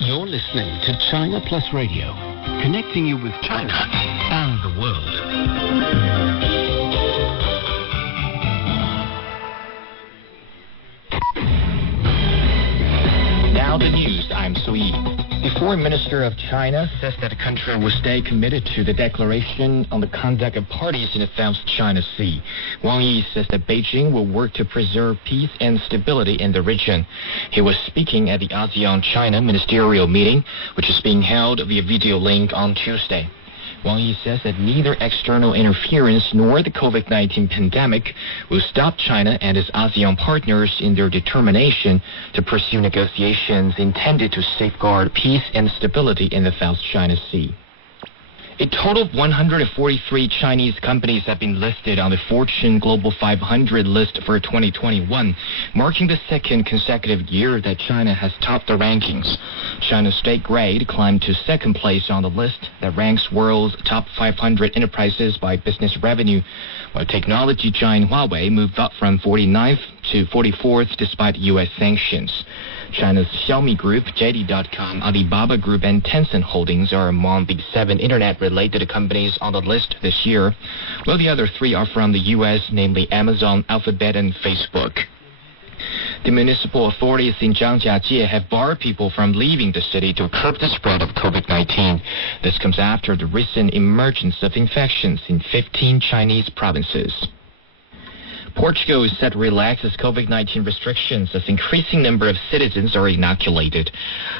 You're listening to China Plus Radio, connecting you with China and the world. Now the news, I'm Sui. The Foreign Minister of China says that the country will stay committed to the declaration on the conduct of parties in the South China Sea. Wang Yi says that Beijing will work to preserve peace and stability in the region. He was speaking at the ASEAN-China ministerial meeting, which is being held via video link on Tuesday. Wang Yi says that neither external interference nor the COVID-19 pandemic will stop China and its ASEAN partners in their determination to pursue negotiations intended to safeguard peace and stability in the South China Sea. A total of 143 Chinese companies have been listed on the Fortune Global 500 list for 2021, marking the second consecutive year that China has topped the rankings. China's state grade climbed to second place on the list that ranks world's top 500 enterprises by business revenue, while technology giant Huawei moved up from 49th to 44th despite U.S. sanctions. China's Xiaomi Group, JD.com, Alibaba Group, and Tencent Holdings are among the 7 internet-related companies on the list this year, while the other 3 are from the U.S., namely Amazon, Alphabet, and Facebook. The municipal authorities in Zhangjiajie have barred people from leaving the city to curb the spread of COVID-19. This comes after the recent emergence of infections in 15 Chinese provinces. Portugal is set to relax its COVID-19 restrictions as increasing number of citizens are inoculated.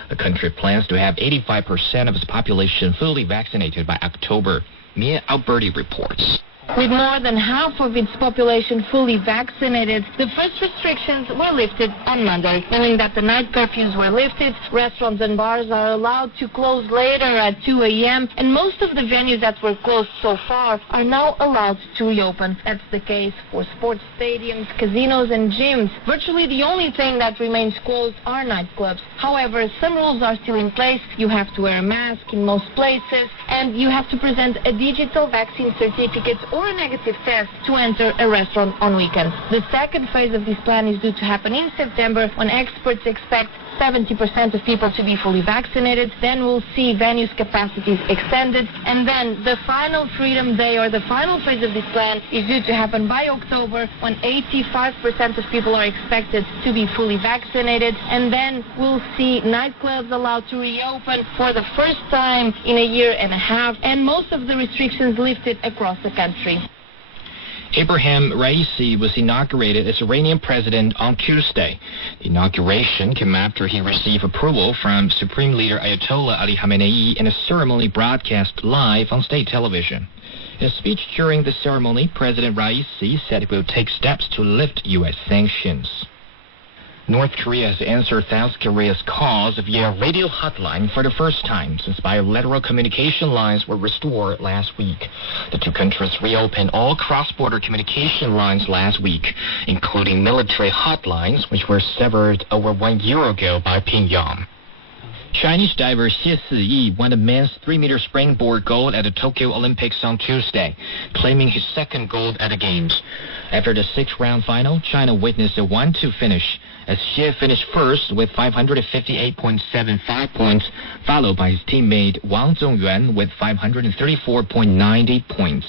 The country plans to have 85% of its population fully vaccinated by October. Mia Alberti reports. With more than half of its population fully vaccinated, the first restrictions were lifted on Monday, meaning that the night curfews were lifted, restaurants and bars are allowed to close later at 2 a.m., and most of the venues that were closed so far are now allowed to reopen. That's the case for sports stadiums, casinos, and gyms. Virtually the only thing that remains closed are nightclubs. However, some rules are still in place. You have to wear a mask in most places, and you have to present a digital vaccine certificate or a negative test to enter a restaurant on weekends. The second phase of this plan is due to happen in September, when experts expect 70% of people to be fully vaccinated. Then we'll see venues capacities extended, and then the final Freedom Day, or the final phase of this plan, is due to happen by October, when 85% of people are expected to be fully vaccinated, and then we'll see nightclubs allowed to reopen for the first time in a year and a half, and most of the restrictions lifted across the country. Ebrahim Raisi was inaugurated as Iranian president on Tuesday. The inauguration came after he received approval from Supreme Leader Ayatollah Ali Khamenei in a ceremony broadcast live on state television. In a speech during the ceremony, President Raisi said he will take steps to lift U.S. sanctions. North Korea has answered South Korea's calls via radio hotline for the first time since bilateral communication lines were restored last week. The two countries reopened all cross-border communication lines last week, including military hotlines, which were severed over 1 year ago by Pyongyang. Chinese diver Xie Siyi won the men's 3-meter springboard gold at the Tokyo Olympics on Tuesday, claiming his second gold at the Games. After the 6th-round final, China witnessed a 1-2 finish, as Xie finished first with 558.75 points, followed by his teammate Wang Zongyuan with 534.90 points.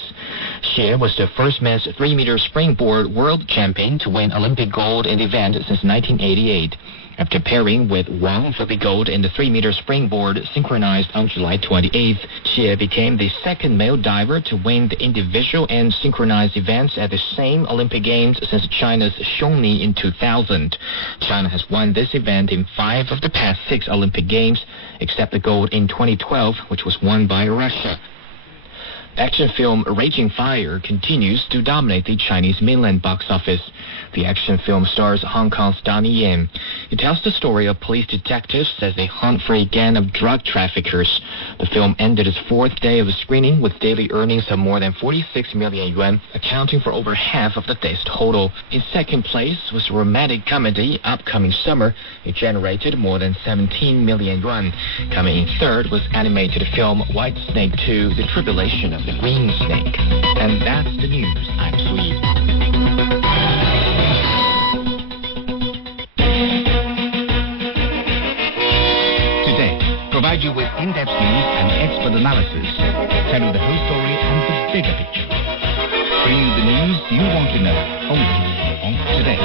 Xie was the first men's 3-meter springboard world champion to win Olympic gold in the event since 1988. After pairing with Wang for the gold in the 3-meter springboard synchronized on July 28th, Xie became the second male diver to win the individual and synchronized events at the same Olympic Games since China's Xiongni in 2000. China has won this event in 5 of the past 6 Olympic Games, except the gold in 2012, which was won by Russia. Action film Raging Fire continues to dominate the Chinese mainland box office. The action film stars Hong Kong's Donnie Yen. It tells the story of police detectives as they hunt for a gang of drug traffickers. The film ended its 4th day of screening with daily earnings of more than 46 million yuan, accounting for over half of the day's total. In second place was romantic comedy Upcoming Summer. It generated more than 17 million yuan. Coming in third was animated film White Snake 2, The Tribulation of the Green Snake. And that's the news. I'm Sui. provide you with in-depth news and expert analysis, tell you the whole story and the bigger picture. Bring you the news you want to know, only on Today.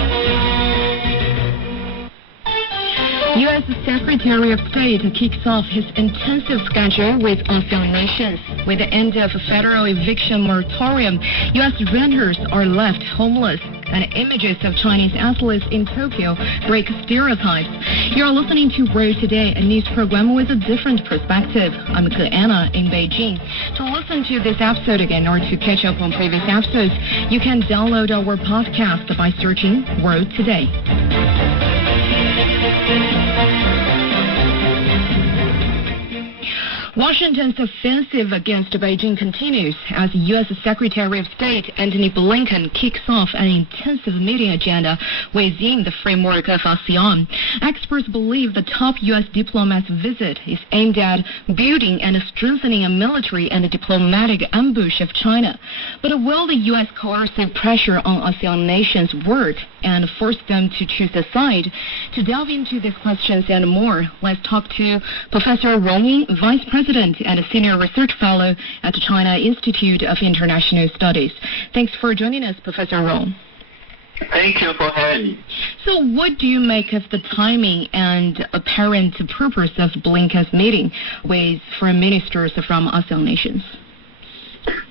U.S. Secretary of State kicks off his intensive schedule with ASEAN nations. With the end of a federal eviction moratorium, U.S. renters are left homeless, and images of Chinese athletes in Tokyo break stereotypes. You're listening to World Today, a news program with a different perspective. I'm Anna in Beijing. To listen to this episode again or to catch up on previous episodes, you can download our podcast by searching World Today. Washington's offensive against Beijing continues as U.S. Secretary of State Antony Blinken kicks off an intensive meeting agenda within the framework of ASEAN. Experts believe the top U.S. diplomat's visit is aimed at building and strengthening a military and diplomatic ambush of China. But will the U.S. coercive pressure on ASEAN nations work and force them to choose a side? To delve into these questions and more, let's talk to Professor Rong Ying, Vice President and a Senior Research Fellow at the China Institute of International Studies. Thanks for joining us, Professor Rong. Thank you for having me. So what do you make of the timing and apparent purpose of Blinken's meeting with foreign ministers from ASEAN nations?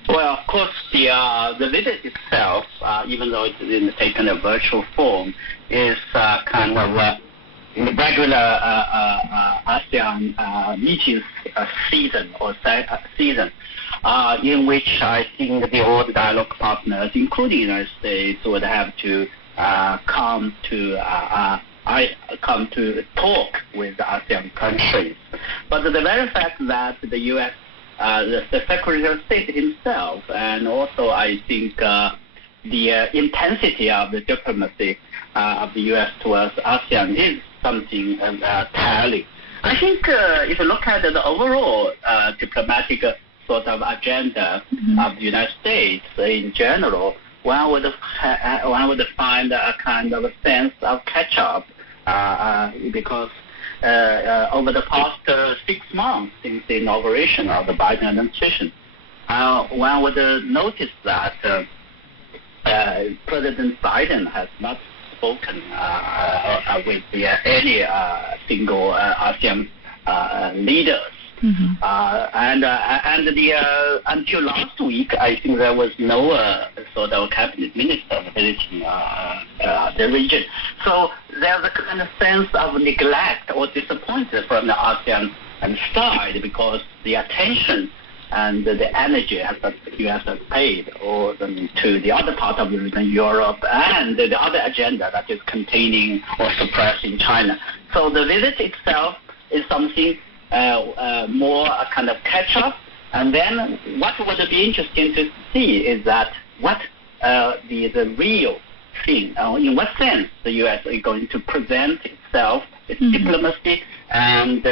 Well, of course, the visit itself, even though it's taken a virtual form, is kind of regular ASEAN meetings season in which I think all the dialogue partners, including the United States, would have to come to talk with the ASEAN countries. But the very fact that the U.S. The Secretary of State himself, and also I think the intensity of the diplomacy of the U.S. towards ASEAN is something telling. I think if you look at the overall diplomatic sort of agenda of the United States in general, one would find a kind of a sense of catch-up because over the past 6 months since the inauguration of the Biden administration, one would notice that President Biden has not spoken with any single ASEAN leaders. Until last week, I think there was no sort of cabinet minister visiting the region. So there's a kind of sense of neglect or disappointment from the ASEAN side because the attention and the energy that the U.S. has paid to the other part of the region, Europe, and the other agenda that is containing or suppressing China. So the visit itself is something more a kind of catch-up. And then what would be interesting to see is that what the real thing, in what sense the U.S. is going to present itself, its diplomacy, and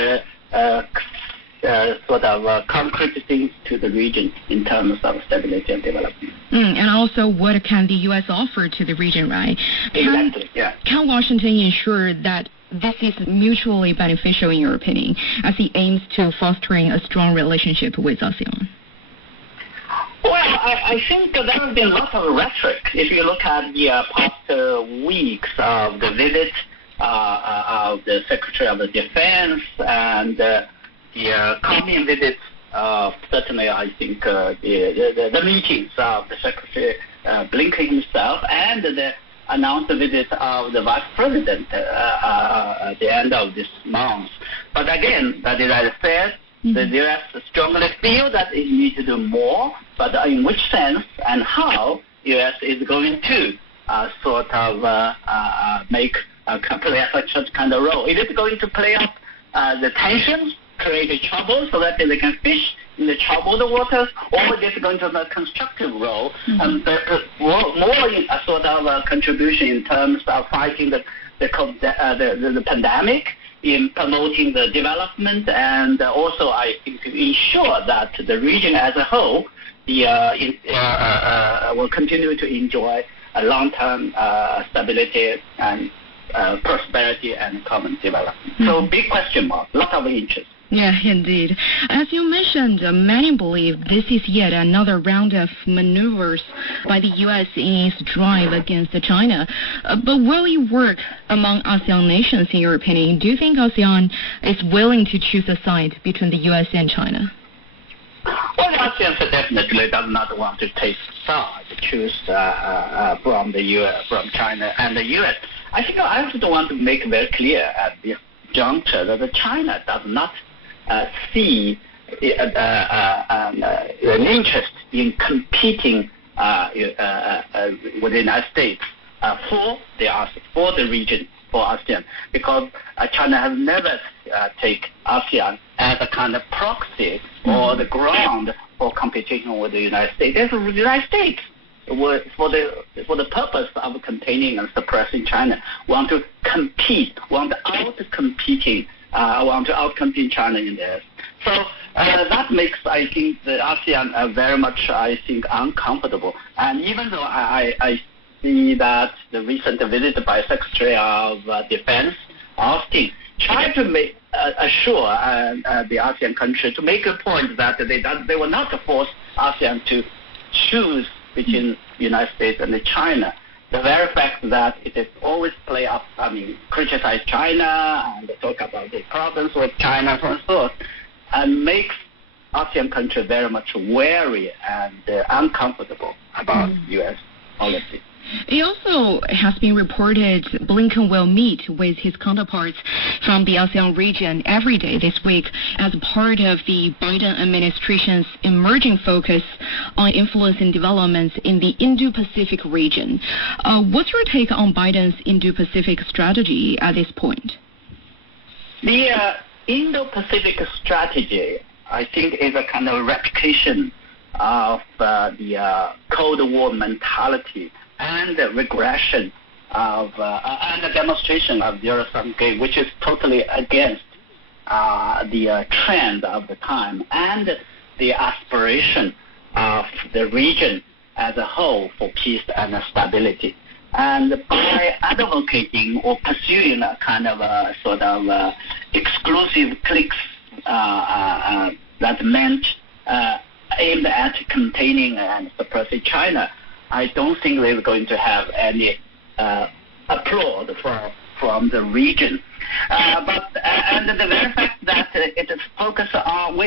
sort of concrete things to the region in terms of stability and development. And also, what can the U.S. offer to the region, right? Exactly, yeah. Can Washington ensure that this is mutually beneficial, in your opinion, as it aims to fostering a strong relationship with ASEAN? Well, I think there has been a lot of rhetoric. If you look at the past weeks of the visit of the Secretary of the Defense and the coming visits, certainly I think the meetings of the Secretary Blinken himself and the announced visit of the Vice President at the end of this month. But again, that is, as I said, the U.S. strongly feel that it needs to do more, but in which sense and how U.S. is going to sort of play such kind of role. Is it going to play up the tensions, create a trouble so that they can fish in the troubled waters, or is it going to have a constructive role and more in a sort of a contribution in terms of fighting the pandemic, in promoting the development, and also I think to ensure that the region as a whole will continue to enjoy a long-term stability and prosperity and common development. So big question mark, a lot of interest. Yeah, indeed. As you mentioned, many believe this is yet another round of maneuvers by the U.S. in its drive against China. But will it work among ASEAN nations, in your opinion? Do you think ASEAN is willing to choose a side between the U.S. and China? Well, ASEAN definitely does not want to take sides, choose from the U.S., from China and the U.S. I think I also want to make very clear at this juncture that China does not see an interest in competing with the United States for the region, for ASEAN, because China has never take ASEAN as a kind of proxy or the ground for competition with the United States. Therefore, the United States, for the purpose of containing and suppressing China, want to out-compete China in this. So that makes, I think, the ASEAN very much, uncomfortable. And even though I see that the recent visit by Secretary of Defense Austin tried to assure the ASEAN countries to make a point that they will not force ASEAN to choose between the United States and China. The very fact that it is always criticize China and talk about the problems with China and so forth, and makes ASEAN countries very much wary and uncomfortable about U.S. policy. It also has been reported Blinken will meet with his counterparts from the ASEAN region every day this week as part of the Biden administration's emerging focus on influencing developments in the Indo-Pacific region. What's your take on Biden's Indo-Pacific strategy at this point? The Indo-Pacific strategy, I think, is a kind of replication of the Cold War mentality and the regression of and the demonstration of zero-sum game, which is totally against the trend of the time and the aspiration of the region as a whole for peace and stability. And by advocating or pursuing a kind of a sort of exclusive cliques that meant aimed at containing and suppressing China, I don't think they're going to have any applaud from the region. But the very fact that it is focused on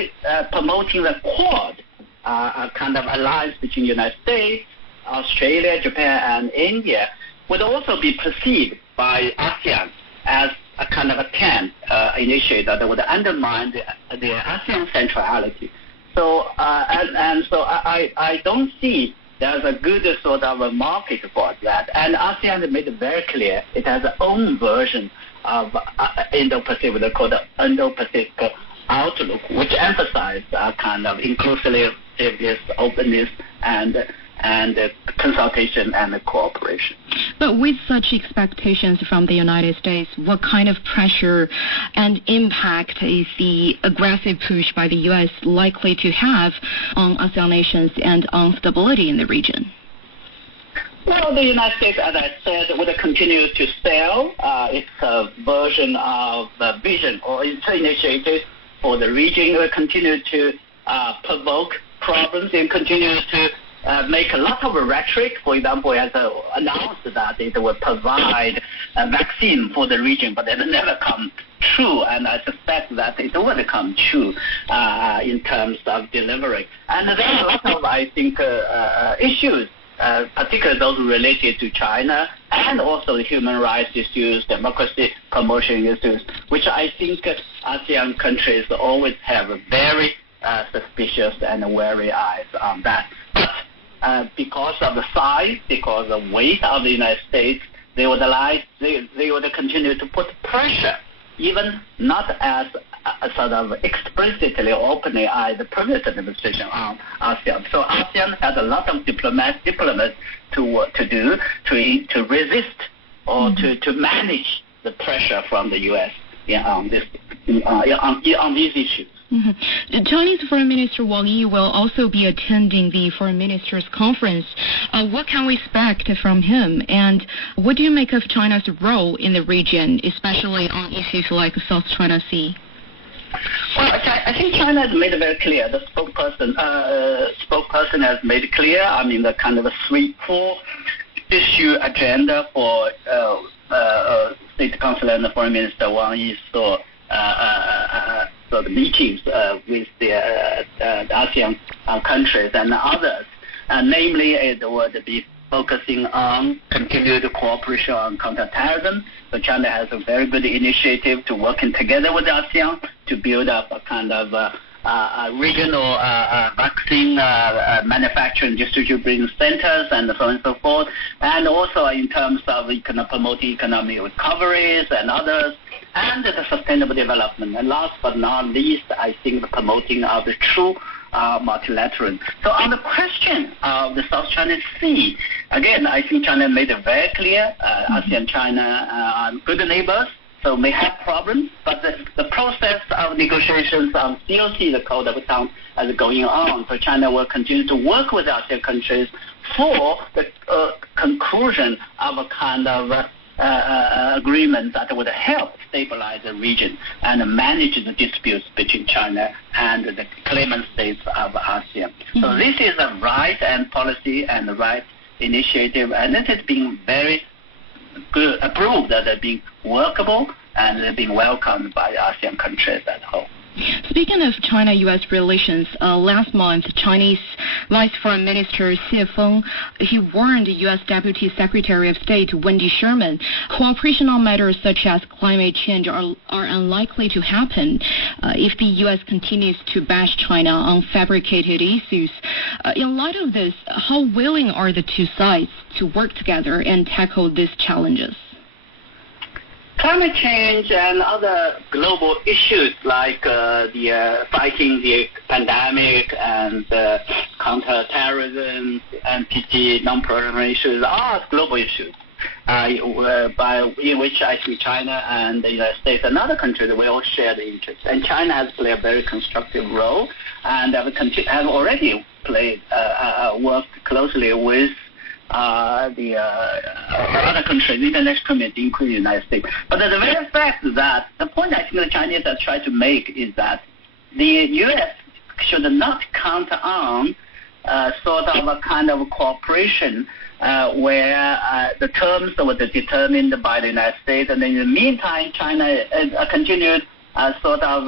promoting the Quad, a kind of alliance between the United States, Australia, Japan, and India, would also be perceived by ASEAN as a kind of attempt initiated that would undermine the ASEAN centrality. So so I don't see there's a good sort of a market for that. And ASEAN made it very clear it has its own version of Indo-Pacific called Indo-Pacific Outlook, which emphasizes kind of inclusiveness, openness, and consultation and cooperation. But with such expectations from the United States, what kind of pressure and impact is the aggressive push by the U.S. likely to have on ASEAN nations and on stability in the region? Well, the United States, as I said, would continue to sell its version of vision or its initiative for the region. It will continue to provoke problems and continue to make a lot of rhetoric. For example, it has announced that it will provide a vaccine for the region, but it will never come true, and I suspect that it will come true in terms of delivery. And there are a lot of, I think, issues, particularly those related to China, and also the human rights issues, democracy promotion issues, which I think ASEAN countries always have a very suspicious and wary eyes on that. But because of the size, because of the weight of the United States, they would continue to put pressure, even not as a sort of explicitly or openly as the previous administration on ASEAN. So ASEAN has a lot of diplomats to do to resist or to manage the pressure from the U.S. On these issues. Mm-hmm. Chinese Foreign Minister Wang Yi will also be attending the Foreign Ministers' Conference. What can we expect from him? And what do you make of China's role in the region, especially on issues like the South China Sea? Well, I think China has made it very clear. The spokesperson has made it clear. I mean, the kind of a 3-4 issue agenda for State Councilor and the Foreign Minister Wang Yi saw the meetings with the ASEAN countries and others. Namely, it would be focusing on continued cooperation on counterterrorism. So China has a very good initiative to working together with ASEAN to build up a kind of regional vaccine manufacturing distribution centers and so on and so forth. And also in terms of promoting economic recoveries and others, and the sustainable development. And last but not least, I think the promoting of the true multilateralism. So on the question of the South China Sea, again, I think China made it very clear, ASEAN and China are good neighbors, so may have problems, but the process of negotiations on COC, the Code of Town, is going on. So China will continue to work with ASEAN countries for the conclusion of a kind of agreement that would help stabilize the region and manage the disputes between China and the claimant states of ASEAN. So this is a right and policy and the right initiative, and it has been very good, approved, that they're being workable and they're being welcomed by ASEAN countries as a whole. Speaking of China-U.S. relations, last month, Chinese Vice Foreign Minister Xie Feng, he warned U.S. Deputy Secretary of State Wendy Sherman, cooperation on matters such as climate change are unlikely to happen if the U.S. continues to bash China on fabricated issues. In light of this, how willing are the two sides to work together and tackle these challenges? Climate change and other global issues like the fighting the pandemic and counterterrorism, NPT, non-proliferation issues are global issues in which I think China and the United States and other countries will all share the interest. And China has played a very constructive role and have already played worked closely with the other countries, the international community, including the United States. But the very fact that the point I think the Chinese are trying to make is that the U.S. should not count on sort of a kind of cooperation where the terms were determined by the United States, and in the meantime, China continued sort of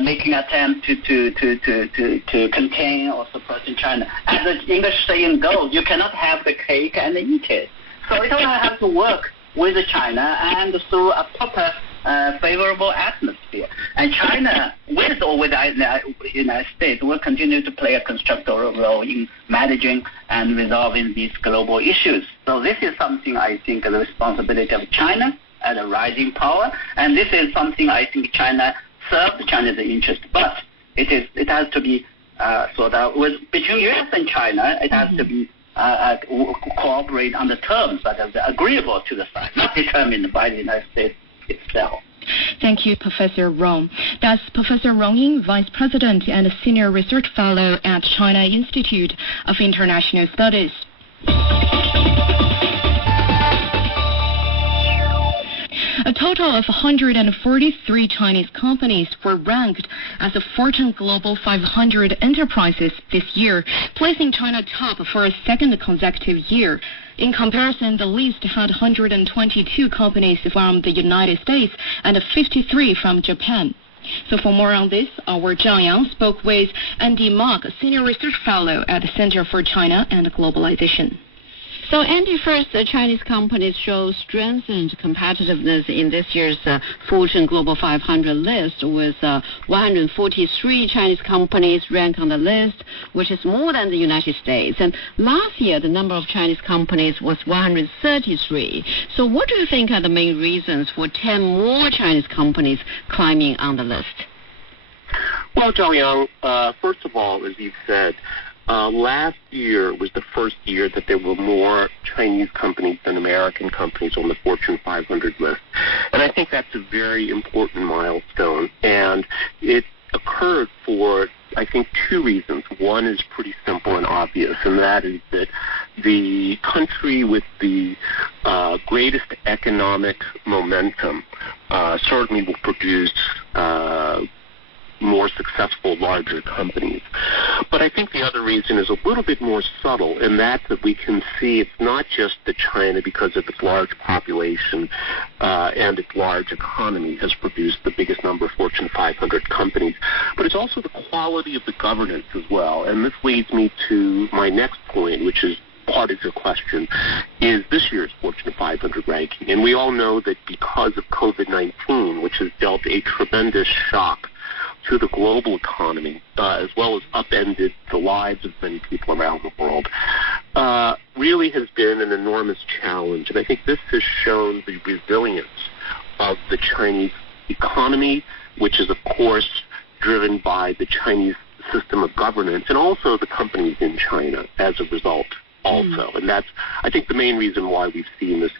making attempt to contain or suppress in China. As the English saying goes, you cannot have the cake and eat it. So it will have to work with China and through a proper favorable atmosphere. And China, with or without the United States, will continue to play a constructive role in managing and resolving these global issues. So this is something I think is the responsibility of China as a rising power, and this is something I think China serves China's interest, but it has to be sort of between U.S. and China. It has to be cooperate on the terms that are agreeable to the side, not determined by the United States itself. Thank you, Professor Rong. That's Professor Rong Ying, Vice President and Senior Research Fellow at China Institute of International Studies. A total of 143 Chinese companies were ranked as the Fortune Global 500 enterprises this year, placing China top for a second consecutive year. In comparison, the list had 122 companies from the United States and 53 from Japan. So for more on this, our Zhang Yang spoke with Andy Mok, Senior Research Fellow at the Center for China and Globalization. So, Andy, first, Chinese companies show strengthened competitiveness in this year's Fortune Global 500 list, with 143 Chinese companies ranked on the list, which is more than the United States. And last year, the number of Chinese companies was 133. So what do you think are the main reasons for 10 more Chinese companies climbing on the list? Well, Zhang Yang, first of all, as you've said, last year was the first year that there were more Chinese companies than American companies on the Fortune 500 list. And I think that's a very important milestone. And it occurred for, I think, two reasons. One is pretty simple and obvious, and that is that the country with the greatest economic momentum certainly will produce more successful, larger companies. But I think the other reason is a little bit more subtle, and that's that we can see it's not just that China, because of its large population and its large economy, has produced the biggest number of Fortune 500 companies, but it's also the quality of the governance as well. And this leads me to my next point, which is part of your question, is this year's Fortune 500 ranking. And we all know that because of COVID-19, which has dealt a tremendous shock to the global economy, as well as upended the lives of many people around the world, really has been an enormous challenge. And I think this has shown the resilience of the Chinese economy, which is, of course, driven by the Chinese system of governance, and also the companies in China as a result also. And that's, I think, the main reason why we've seen this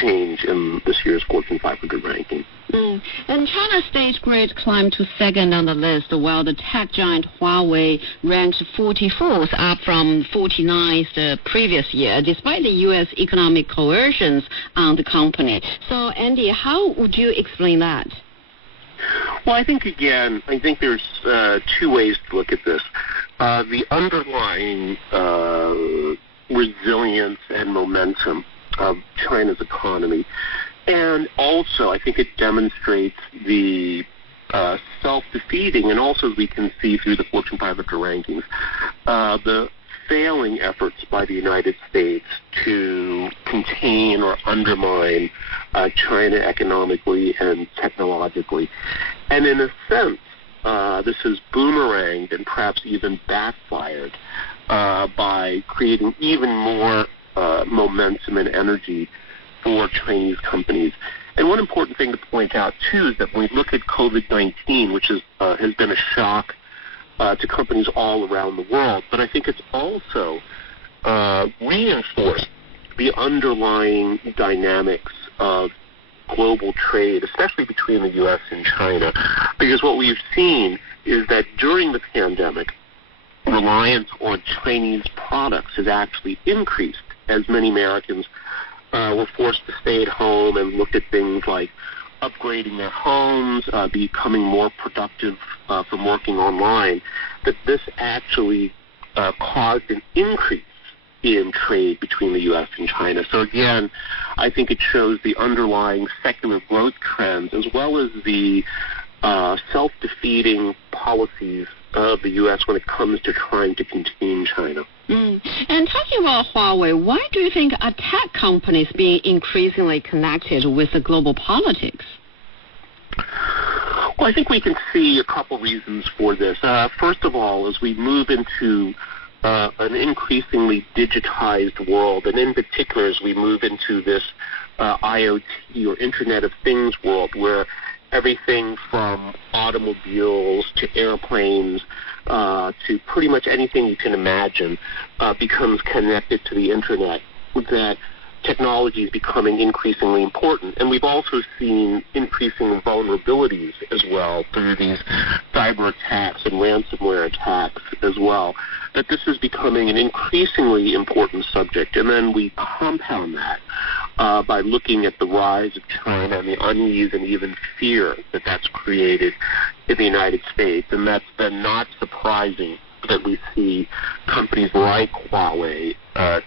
change in this year's Fortune 500 ranking. And China's state grade climbed to second on the list, while the tech giant Huawei ranked 44th, up from 49th the previous year, despite the U.S. economic coercions on the company. So, Andy, how would you explain that? Well, I think there's two ways to look at this. The underlying resilience and momentum of China's economy. And also, I think it demonstrates the self-defeating, and also, as we can see through the Fortune 500 rankings, the failing efforts by the United States to contain or undermine China economically and technologically. And in a sense, this has boomeranged and perhaps even backfired by creating even more momentum and energy for Chinese companies. And one important thing to point out, too, is that when we look at COVID-19, which has been a shock to companies all around the world, but I think it's also reinforced the underlying dynamics of global trade, especially between the U.S. and China. Because what we've seen is that during the pandemic, reliance on Chinese products has actually increased as many Americans were forced to stay at home and looked at things like upgrading their homes, becoming more productive from working online, that this actually caused an increase in trade between the U.S. and China. So again, I think it shows the underlying secular growth trends as well as the self-defeating policies of the U.S. when it comes to trying to contain China. And talking about Huawei, why do you think are tech companies being increasingly connected with the global politics? Well, I think we can see a couple reasons for this. First of all, as we move into an increasingly digitized world, and in particular as we move into this IoT or Internet of Things world, where everything from automobiles to airplanes to pretty much anything you can imagine becomes connected to the Internet, that technology is becoming increasingly important. And we've also seen increasing vulnerabilities as well through these cyber attacks and ransomware attacks as well, that this is becoming an increasingly important subject. And then we compound that by looking at the rise of China and the unease and even fear that that's created in the United States. And that's then not surprising that we see companies like Huawei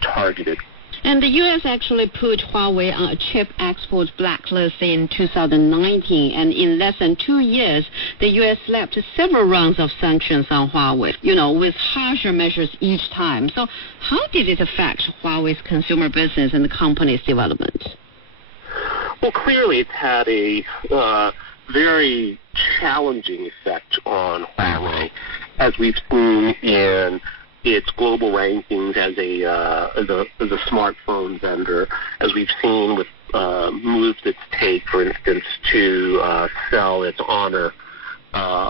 targeted. And the U.S. actually put Huawei on a chip export blacklist in 2019, and in less than 2 years, the U.S. slapped several rounds of sanctions on Huawei, with harsher measures each time. So how did it affect Huawei's consumer business and the company's development? Well, clearly it had a very challenging effect on Huawei, as we've seen in its global rankings as a smartphone vendor, as we've seen with moves that take, for instance, to sell its Honor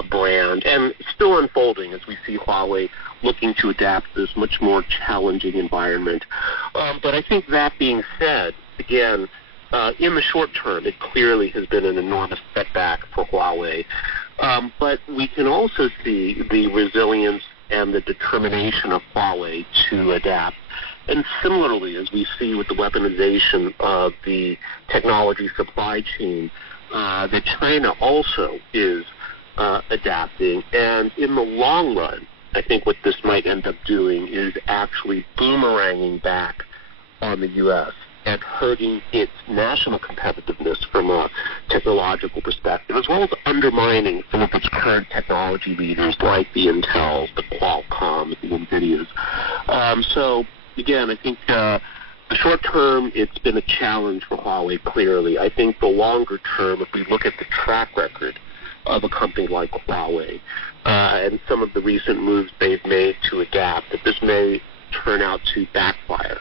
brand, and still unfolding as we see Huawei looking to adapt to this much more challenging environment. But I think that being said, again, in the short term, it clearly has been an enormous setback for Huawei. But we can also see the resilience and the determination of Huawei to adapt. And similarly, as we see with the weaponization of the technology supply chain, that China also is adapting. And in the long run, I think what this might end up doing is actually boomeranging back on the U.S. and hurting its national competitiveness from a technological perspective, as well as undermining some of its current technology leaders like the Intels, the Qualcomms, the NVIDIAs. So, again, I think the short term, it's been a challenge for Huawei, clearly. I think the longer term, if we look at the track record of a company like Huawei and some of the recent moves they've made to adapt, that this may turn out to backfire.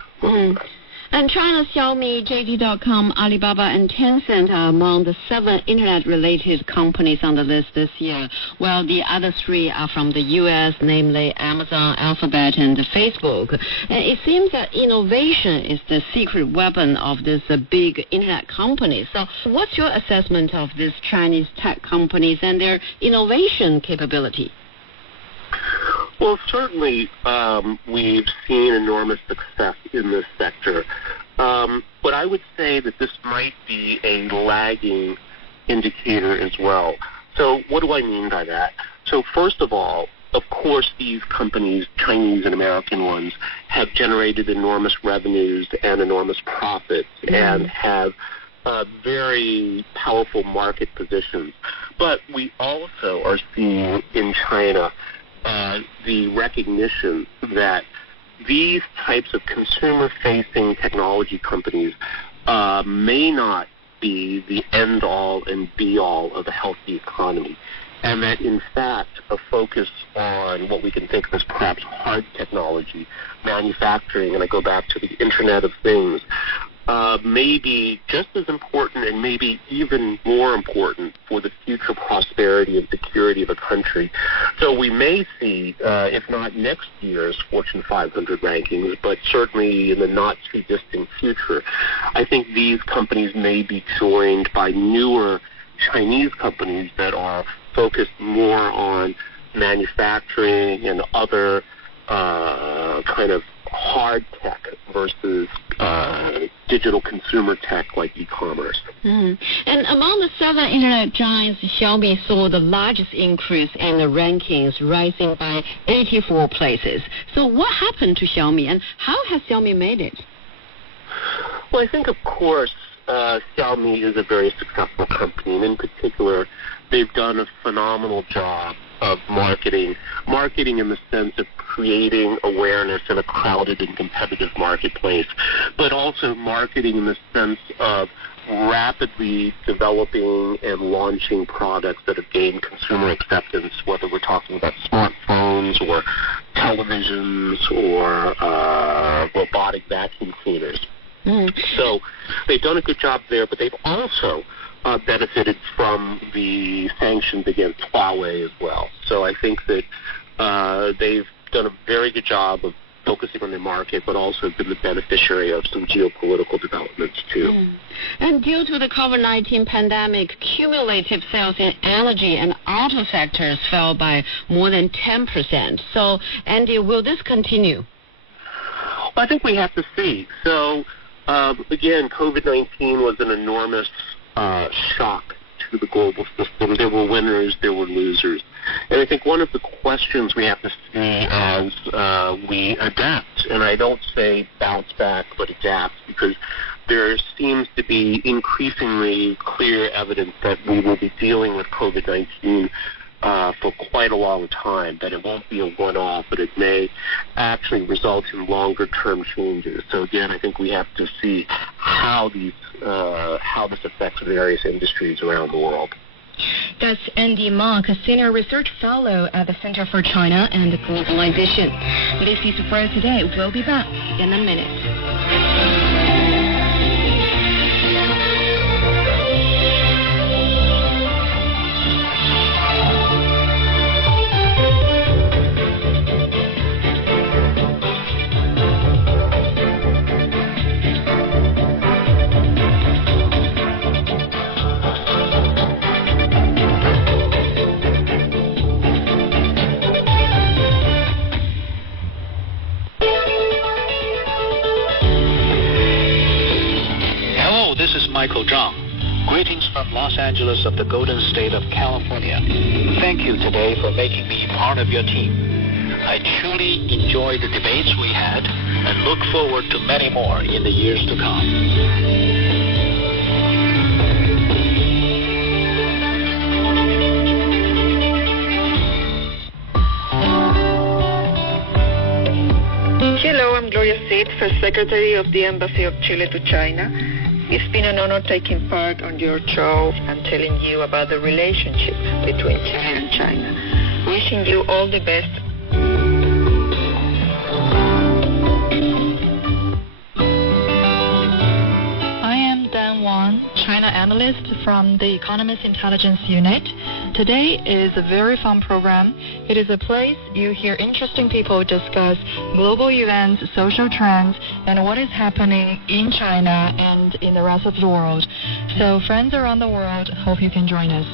And China's Xiaomi, JD.com, Alibaba, and Tencent are among the 7 internet-related companies on the list this year, while the other 3 are from the U.S., namely Amazon, Alphabet, and Facebook. And it seems that innovation is the secret weapon of these big internet companies. So what's your assessment of these Chinese tech companies and their innovation capability? Well, certainly we've seen enormous success in this sector. But I would say that this might be a lagging indicator as well. So what do I mean by that? So first of all, of course, these companies, Chinese and American ones, have generated enormous revenues and enormous profits and have very powerful market positions. But we also are seeing in China the recognition that these types of consumer-facing technology companies may not be the end-all and be-all of a healthy economy, and that, in fact, a focus on what we can think of as perhaps hard technology, manufacturing, and I go back to the Internet of Things, may be just as important and maybe even more important for the future prosperity and security of a country. So we may see, if not next year's Fortune 500 rankings, but certainly in the not-too-distant future, I think these companies may be joined by newer Chinese companies that are focused more on manufacturing and other kind of hard tech versus digital consumer tech like e-commerce. And among the 7 internet giants, Xiaomi saw the largest increase in the rankings, rising by 84 places. So what happened to Xiaomi, and how has Xiaomi made it? Well, I think, of course, Xiaomi is a very successful company, and in particular, they've done a phenomenal job of marketing in the sense of creating awareness in a crowded and competitive marketplace, but also marketing in the sense of rapidly developing and launching products that have gained consumer acceptance, whether we're talking about smartphones or televisions or robotic vacuum cleaners. So they've done a good job there, but they've also benefited from the sanctions against Huawei as well. So I think that they've done a very good job of focusing on their market, but also been the beneficiary of some geopolitical developments too. And due to the COVID-19 pandemic, cumulative sales in energy and auto sectors fell by more than 10%. So, Andy, will this continue? Well, I think we have to see. So, again, COVID-19 was an enormous shock to the global system. There were winners, there were losers. And I think one of the questions we have to see as we adapt, and I don't say bounce back, but adapt, because there seems to be increasingly clear evidence that we will be dealing with COVID-19 for quite a long time, that it won't be a one-off, but it may actually result in longer-term changes. So again, I think we have to see how this affects various industries around the world. That's Andy Mark, a Senior Research Fellow at the Center for China and Globalization. This is for today. We'll be back in a minute. Los Angeles of the Golden State of California. Thank you today for making me part of your team. I truly enjoyed the debates we had and look forward to many more in the years to come. Hello, I'm Gloria Sid, First Secretary of the Embassy of Chile to China. It's been an honor taking part on your show and telling you about the relationship between Chile and China. Wishing you all the best. China analyst from the Economist Intelligence Unit. Today is a very fun program. It is a place you hear interesting people discuss global events, social trends, and what is happening in China and in the rest of the world. So friends around the world, hope you can join us.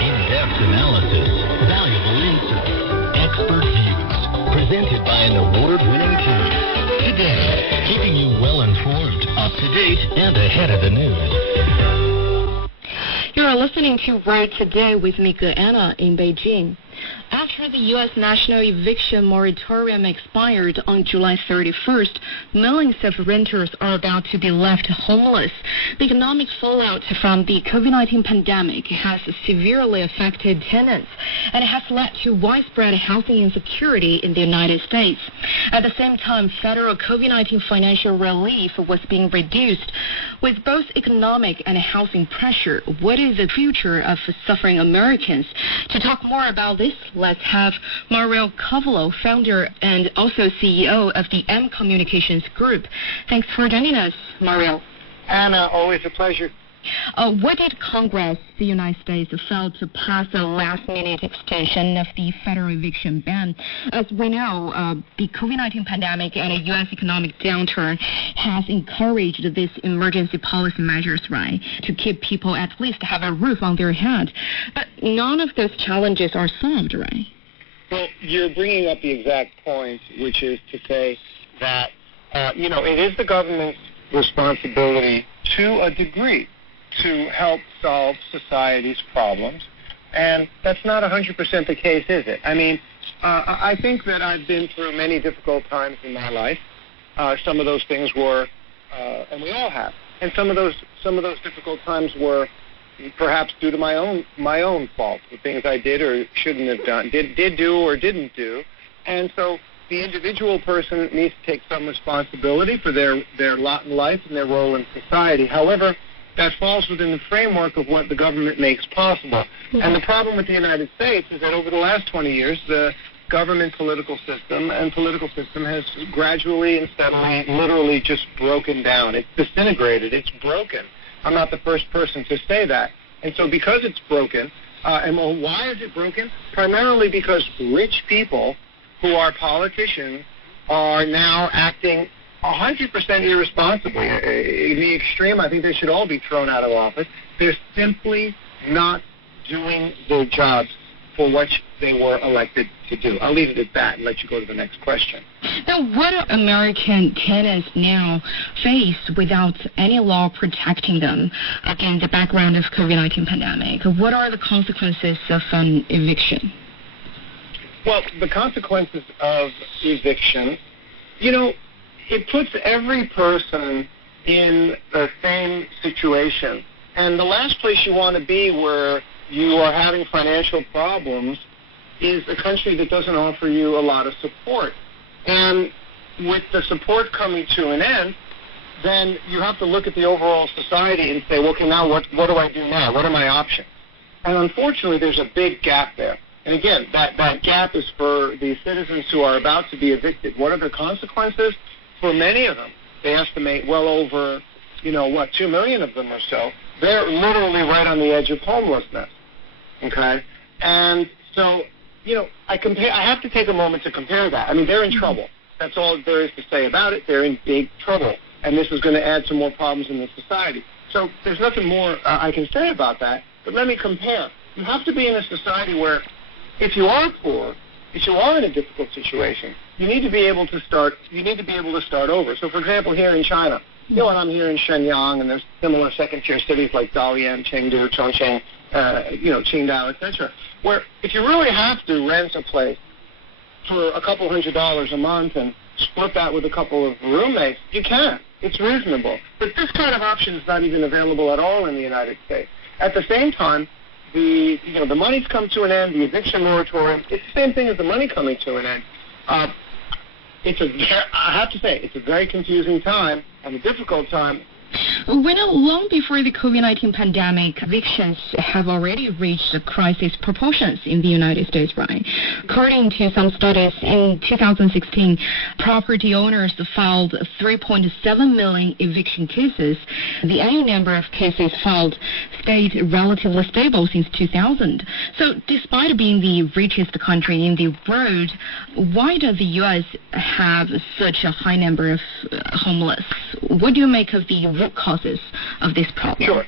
In-depth analysis, valuable insights, expert views, presented by an award-winning team. Today, keeping you well-informed, up-to-date, and ahead of the news. You are listening to Right Today with me, Anna, in Beijing. After the U.S. national eviction moratorium expired on July 31st, millions of renters are about to be left homeless. The economic fallout from the COVID-19 pandemic has severely affected tenants and has led to widespread housing insecurity in the United States. At the same time, federal COVID-19 financial relief was being reduced. With both economic and housing pressure, what is the future of suffering Americans? To talk more about this, let's have Mario Cavallo, founder and also CEO of the M Communications Group. Thanks for joining us, Mario. Anna, always a pleasure. What did Congress, the United States, fail to pass a last-minute extension of the federal eviction ban? As we know, the COVID-19 pandemic and a U.S. economic downturn has encouraged these emergency policy measures, right, to keep people at least have a roof on their head. But none of those challenges are solved, right? Well, you're bringing up the exact point, which is to say that, it is the government's responsibility to a degree to help solve society's problems, and that's not 100% the case, is it? I mean, I think that I've been through many difficult times in my life. Some of those things were, and we all have, and some of those difficult times were perhaps due to my own fault, the things I did or shouldn't have done, did do or didn't do, and so the individual person needs to take some responsibility for their lot in life and their role in society. However, that falls within the framework of what the government makes possible. And the problem with the United States is that over the last 20 years, the government political system has gradually and steadily, literally just broken down. It's disintegrated. It's broken. I'm not the first person to say that. And so because it's broken, and why is it broken? Primarily because rich people who are politicians are now acting 100% irresponsibly. In the extreme, I think they should all be thrown out of office. They're simply not doing their jobs for which they were elected to do. I'll leave it at that and let you go to the next question. Now, what do American tenants now face without any law protecting them against the background of COVID-19 pandemic? What are the consequences of an eviction? Well, the consequences of eviction, it puts every person in the same situation. And the last place you want to be where you are having financial problems is a country that doesn't offer you a lot of support. And with the support coming to an end, then you have to look at the overall society and say, well, okay, now what do I do now? What are my options? And unfortunately, there's a big gap there. And again, that gap is for the citizens who are about to be evicted. What are the consequences? For many of them, they estimate well over, 2 million of them or so, they're literally right on the edge of homelessness, okay? And so, I have to take a moment to compare that. I mean, they're in trouble. That's all there is to say about it. They're in big trouble, and this is going to add some more problems in the society. So there's nothing more I can say about that, but let me compare. You have to be in a society where if you are poor, if you are in a difficult situation, you need to be able to start over. So, for example, here in China, You know, and I'm here in Shenyang, and there's similar second-tier cities like Dalian, Chengdu, Chongqing, Qingdao, etc., where if you really have to rent a place for a couple $100 a month and split that with a couple of roommates, you can. It's reasonable. But this kind of option is not even available at all in the United States. At the same time, the money's come to an end, the eviction moratorium, it's the same thing as the money coming to an end. I have to say, it's a very confusing time and a difficult time. Long before the COVID-19 pandemic, evictions have already reached crisis proportions in the United States, right? According to some studies, in 2016, property owners filed 3.7 million eviction cases. The annual number of cases filed stayed relatively stable since 2000. So despite being the richest country in the world, why does the U.S. have such a high number of homeless? What do you make of the root causes of this problem?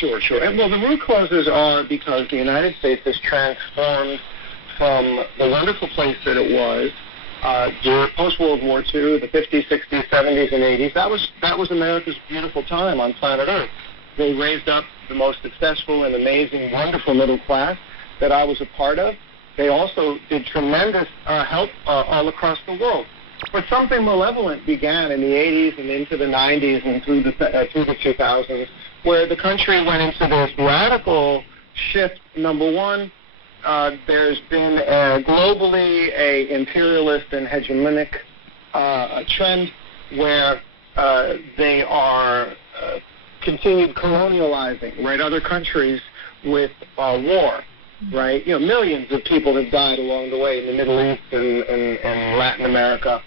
Sure. And, well, the root causes are because the United States has transformed from the wonderful place that it was during post-World War II, the 50s, 60s, 70s, and 80s. That was America's beautiful time on planet Earth. They raised up the most successful and amazing, wonderful middle class that I was a part of. They also did tremendous help all across the world. But something malevolent began in the 80s and into the 90s and through the 2000s, where the country went into this radical shift. Number one, there's been globally a imperialist and hegemonic trend where they are continued colonializing, right, other countries with war. Right, millions of people have died along the way in the Middle East and Latin America.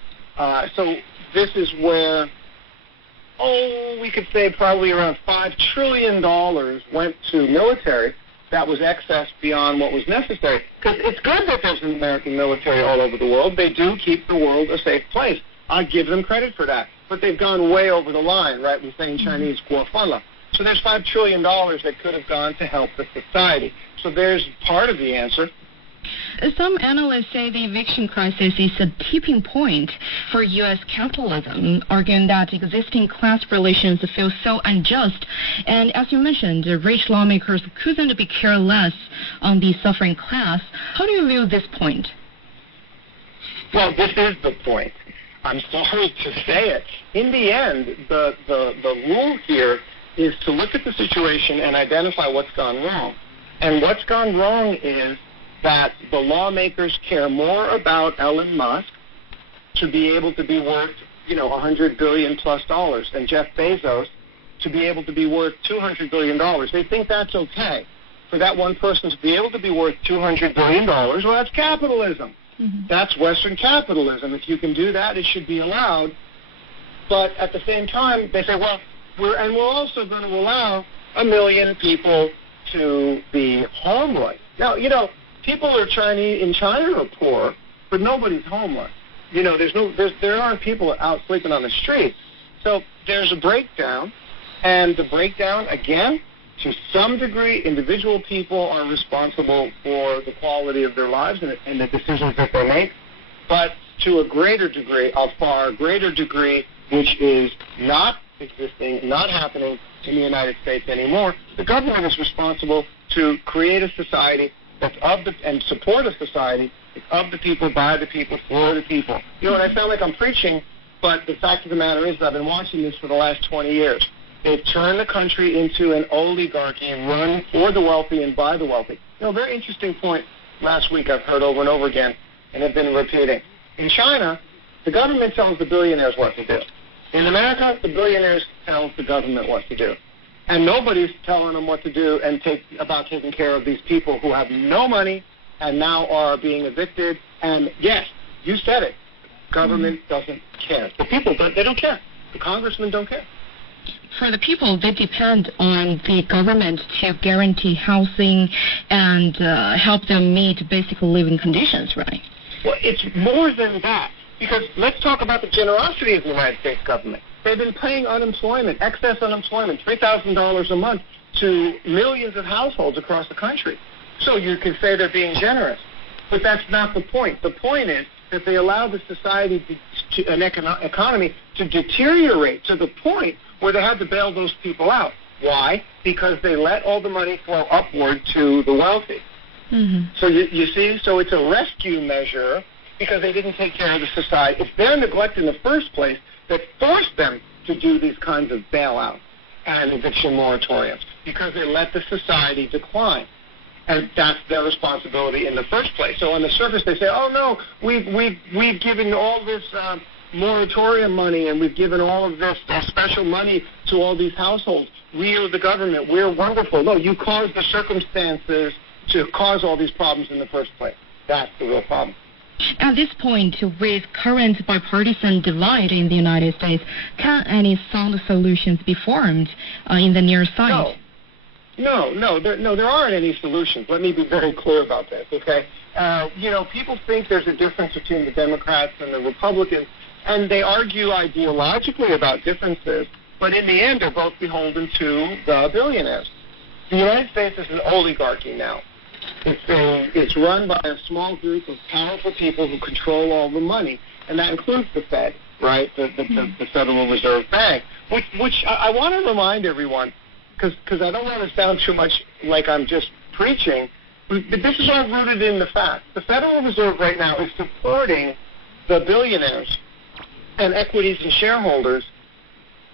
So this is where, we could say probably around $5 trillion went to military. That was excess beyond what was necessary. Because it's good that there's an American military all over the world. They do keep the world a safe place. I give them credit for that. But they've gone way over the line, right? We're saying Chinese guofala. So there's $5 trillion that could have gone to help the society. So there's part of the answer. Some analysts say the eviction crisis is a tipping point for U.S. capitalism, arguing that existing class relations feel so unjust. And as you mentioned, the rich lawmakers couldn't be careless on the suffering class. How do you view this point? Well, this is the point. I'm sorry to say it. In the end, the rule here is to look at the situation and identify what's gone wrong. And what's gone wrong is that the lawmakers care more about Elon Musk to be able to be worth, $100 billion plus than Jeff Bezos to be able to be worth $200 billion. They think that's okay. For that one person to be able to be worth $200 billion, well, that's capitalism. Mm-hmm. That's Western capitalism. If you can do that, it should be allowed. But at the same time, they say, well, we're also going to allow 1 million people to be homeless. Now, people in China are poor, but nobody's homeless. There aren't people out sleeping on the street. So there's a breakdown, and the breakdown, again, to some degree, individual people are responsible for the quality of their lives and the decisions that they make. But to a greater degree, a far greater degree, which is not existing, not happening in the United States anymore, the government is responsible to create a society that's and support a society that's of the people, by the people, for the people. And I sound like I'm preaching, but the fact of the matter is I've been watching this for the last 20 years. They've turned the country into an oligarchy run for the wealthy and by the wealthy. A very interesting point last week I've heard over and over again and have been repeating. In China, the government tells the billionaires what to do. In America, the billionaires tell the government what to do. And nobody's telling them what to do and about taking care of these people who have no money and now are being evicted. And yes, you said it. Government doesn't care. The people, they don't care. The congressmen don't care. For the people, they depend on the government to guarantee housing and help them meet basic living conditions, right? Well, it's more than that. Because let's talk about the generosity of the United States government. They've been paying unemployment, excess unemployment, $3,000 a month to millions of households across the country. So you could say they're being generous. But that's not the point. The point is that they allow the society economy to deteriorate to the point where they had to bail those people out. Why? Because they let all the money flow upward to the wealthy. Mm-hmm. So you see, so it's a rescue measure because they didn't take care of the society. It's their neglect in the first place that forced them to do these kinds of bailouts and eviction moratoriums because they let the society decline. And that's their responsibility in the first place. So on the surface, they say, "Oh no, we've given all this moratorium money, and we've given all of this special money to all these households. We are the government. We're wonderful." No, you caused the circumstances to cause all these problems in the first place. That's the real problem. At this point, with current bipartisan divide in the United States, can any sound solutions be formed in the near side? No, there aren't any solutions. Let me be very clear about this, okay? People think there's a difference between the Democrats and the Republicans, and they argue ideologically about differences, but in the end, they're both beholden to the billionaires. The United States is an oligarchy now. It's run by a small group of powerful people who control all the money, and that includes the Fed, right? The Federal Reserve Bank, which I want to remind everyone, because I don't want to sound too much like I'm just preaching, but this is all rooted in the fact. The Federal Reserve right now is supporting the billionaires and equities and shareholders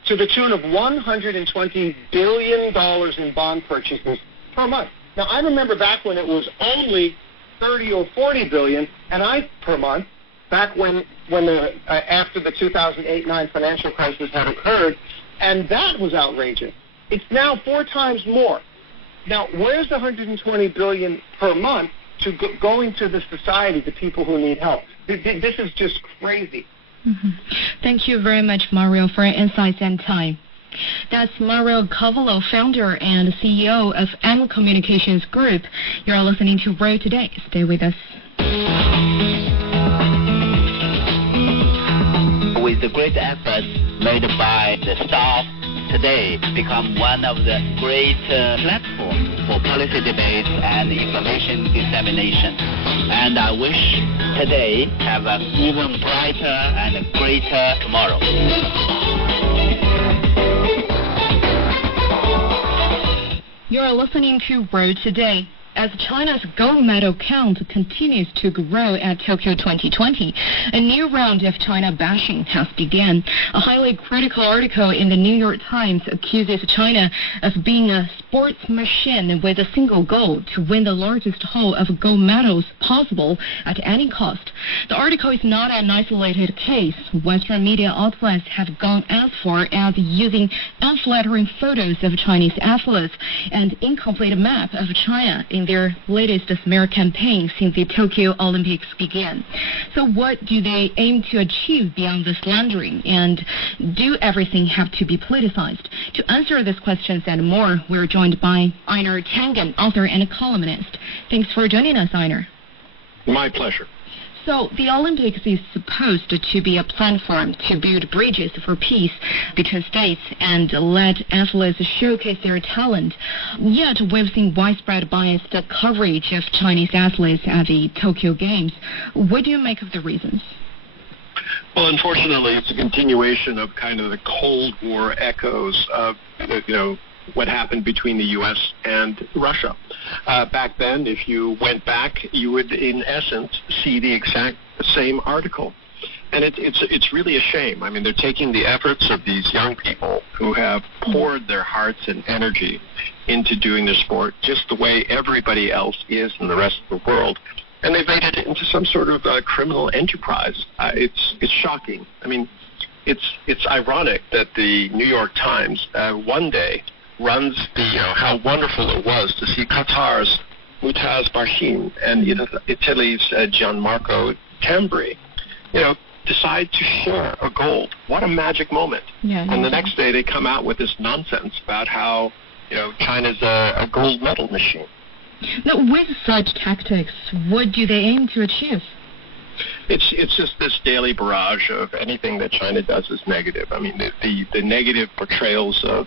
to the tune of $120 billion in bond purchases per month. Now, I remember back when it was only 30 or 40 billion per month, back when after the 2008-9 financial crisis had occurred, and that was outrageous. It's now 4 times more. Now, where's the 120 billion per month going to the society, the people who need help? This is just crazy. Mm-hmm. Thank you very much, Mario, for your insights and time. That's Mario Cavallo, founder and CEO of M Communications Group. You're listening to Road Today. Stay with us. With the great efforts made by the staff, today become one of the great platforms for policy debate and information dissemination. And I wish today have an even brighter and greater tomorrow. You're listening to Road Today. As China's gold medal count continues to grow at Tokyo 2020, a new round of China bashing has begun. A highly critical article in the New York Times accuses China of being a sports machine with a single goal: to win the largest haul of gold medals possible at any cost. The article is not an isolated case. Western media outlets have gone as far as using unflattering photos of Chinese athletes and incomplete map of China in their latest smear campaign since the Tokyo Olympics began. So what do they aim to achieve beyond the slandering, and do everything have to be politicized? To answer these questions and more, we're joined by Einar Tangen, author and columnist. Thanks for joining us, Einar. My pleasure. So the Olympics is supposed to be a platform to build bridges for peace between states and let athletes showcase their talent. Yet we've seen widespread biased coverage of Chinese athletes at the Tokyo Games. What do you make of the reasons? Well, unfortunately, it's a continuation of kind of the Cold War echoes of, what happened between the U.S. and Russia. Back then, if you went back, you would, in essence, see the exact same article. And it's really a shame. I mean, they're taking the efforts of these young people who have poured their hearts and energy into doing the sport just the way everybody else is in the rest of the world, and they've made it into some sort of criminal enterprise. It's shocking. I mean, it's ironic that the New York Times one day runs how wonderful it was to see Qatar's Mutaz Barshim and Italy's Gianmarco Tambri, decide to share a gold. What a magic moment. Yeah, and the next day they come out with this nonsense about how, China's a gold medal machine. Now, with such tactics, what do they aim to achieve? It's just this daily barrage of anything that China does is negative. I mean, the negative portrayals of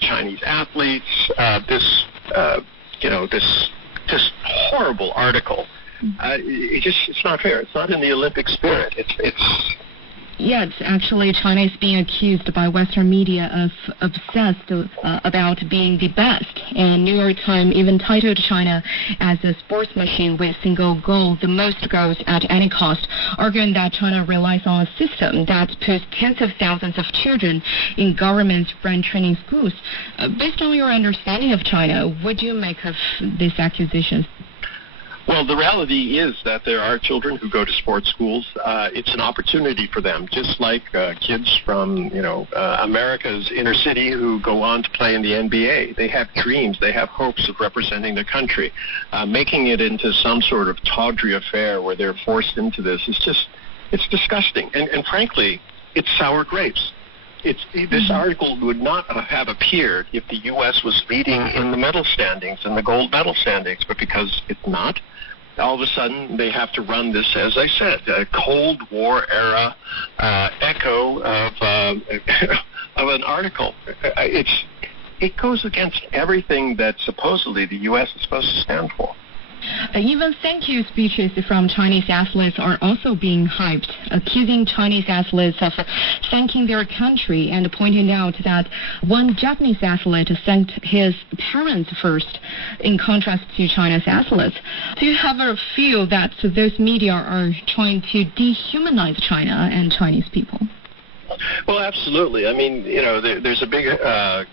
Chinese athletes, this horrible article. It's not fair. It's not in the Olympic spirit. Yes, actually, China is being accused by Western media of obsessed about being the best. And New York Times even titled China as a sports machine with single goal, the most goals at any cost, arguing that China relies on a system that puts tens of thousands of children in government-run training schools. Based on your understanding of China, what do you make of these accusations? Well, the reality is that there are children who go to sports schools. It's an opportunity for them, just like kids from, America's inner city who go on to play in the NBA. They have dreams. They have hopes of representing their country. Making it into some sort of tawdry affair where they're forced into this is it's disgusting. And frankly, it's sour grapes. This article would not have appeared if the U.S. was leading in the medal standings and the gold medal standings, but because it's not, all of a sudden they have to run this, as I said, a Cold War era echo of an article. It goes against everything that supposedly the U.S. is supposed to stand for. Even thank you speeches from Chinese athletes are also being hyped, accusing Chinese athletes of thanking their country and pointing out that one Japanese athlete thanked his parents first, in contrast to China's athletes. Do you ever feel that those media are trying to dehumanize China and Chinese people? Well, absolutely. I mean, there's a big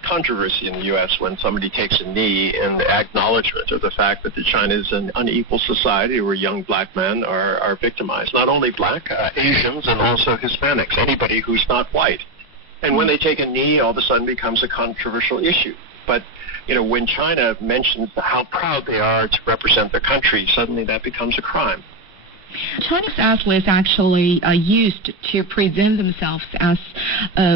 controversy in the U.S. when somebody takes a knee in the acknowledgement of the fact that China is an unequal society where young black men are victimized. Not only black, Asians and also Hispanics, anybody who's not white. And when they take a knee, all of a sudden becomes a controversial issue. But, when China mentions how proud they are to represent their country, suddenly that becomes a crime. Chinese athletes actually used to present themselves as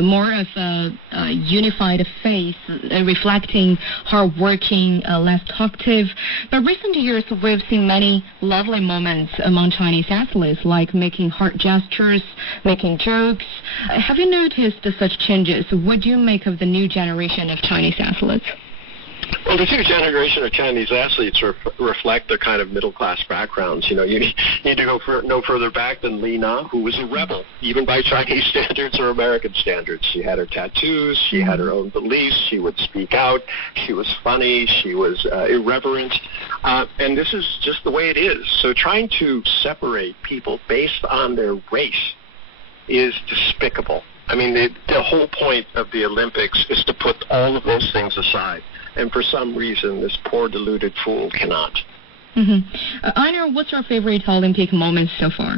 more of a unified face, reflecting hardworking, less talkative. But recent years, we've seen many lovely moments among Chinese athletes, like making heart gestures, making jokes. Have you noticed such changes? What do you make of the new generation of Chinese athletes? Well, the new generation of Chinese athletes reflect their kind of middle-class backgrounds. You need to go no further back than Li Na, who was a rebel, even by Chinese standards or American standards. She had her tattoos. She had her own beliefs. She would speak out. She was funny. She was irreverent. And this is just the way it is. So trying to separate people based on their race is despicable. I mean, the whole point of the Olympics is to put all of those things aside. And for some reason, this poor deluded fool cannot. Einar, what's your favorite Olympic moment so far?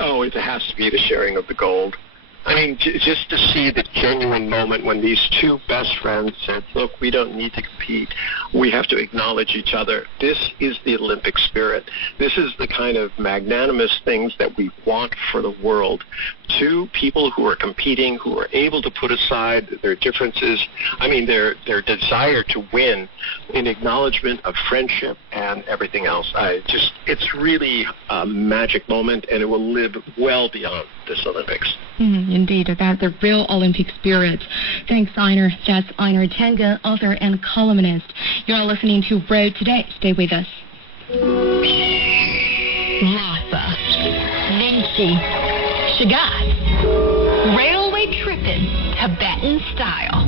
Oh, it has to be the sharing of the gold. I mean, just to see the genuine moment when these two best friends said, look, we don't need to compete. We have to acknowledge each other. This is the Olympic spirit. This is the kind of magnanimous things that we want for the world. Two people who are competing, who are able to put aside their differences, their desire to win in acknowledgement of friendship and everything else. It's really a magic moment, and it will live well beyond this Olympics. Indeed, that's the real Olympic spirit. Thanks, Einar. That's Einar Tangen, author and columnist. You're listening to Road Today. Stay with us. Lhasa, Ningxi, Shagat, railway tripping, Tibetan style.